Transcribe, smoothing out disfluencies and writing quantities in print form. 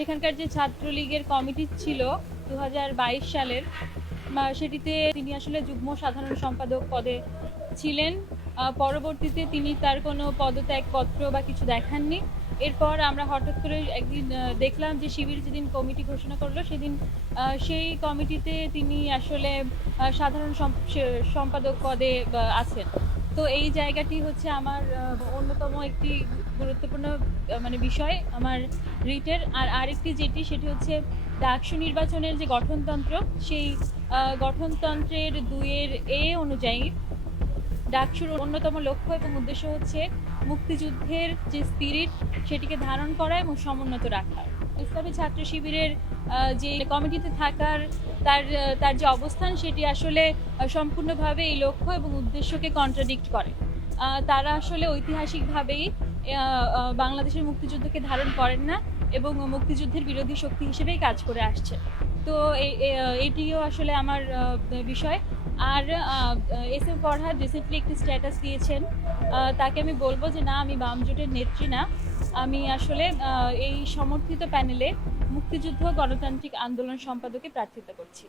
সেখানকার যে ছাত্রলীগের কমিটি ছিল 2022 সালের, সেটিতে তিনি আসলে যুগ্ম সাধারণ সম্পাদক পদে ছিলেন। পরবর্তীতে তিনি তার কোনো পদত্যাগপত্র বা কিছু দেখাননি। এরপর আমরা হঠাৎ করে একদিন দেখলাম যে শিবির যেদিন কমিটি ঘোষণা করলো সেদিন সেই কমিটিতে তিনি আসলে সাধারণ সম্পাদক পদে আছেন। তো এই জায়গাটি হচ্ছে আমার অন্যতম একটি গুরুত্বপূর্ণ মানে বিষয় আমার রিটের। আর আরেকটি সেটি হচ্ছে ডাকসু নির্বাচনের যে গঠনতন্ত্র, সেই গঠনতন্ত্রের 2-এ অনুযায়ী ডাকসুর অন্যতম লক্ষ্য এবং উদ্দেশ্য হচ্ছে মুক্তিযুদ্ধের যে স্পিরিট সেটিকে ধারণ করা এবং সমুন্নত রাখা। ইসলামী ছাত্র শিবিরের যে কমিটিতে থাকার তার যে অবস্থান সেটি আসলে সম্পূর্ণভাবে এই লক্ষ্য এবং উদ্দেশ্যকে কন্ট্রাডিক্ট করে। তারা আসলে ঐতিহাসিকভাবেই বাংলাদেশের মুক্তিযুদ্ধকে ধারণ করেন না এবং মুক্তিযুদ্ধের বিরোধী শক্তি হিসেবেই কাজ করে আসছে। তো এটিও আসলে আমার বিষয়। আর এস এম ফরহাদ রিসেন্টলি একটি স্ট্যাটাস দিয়েছেন, তাকে আমি বলবো যে না, আমি বাম জোটের নেত্রী না, আমি আসলে এই সমর্থিত প্যানেলে মুক্তিযুদ্ধ গণতান্ত্রিক আন্দোলন সম্পাদকে প্রার্থিতা করছি।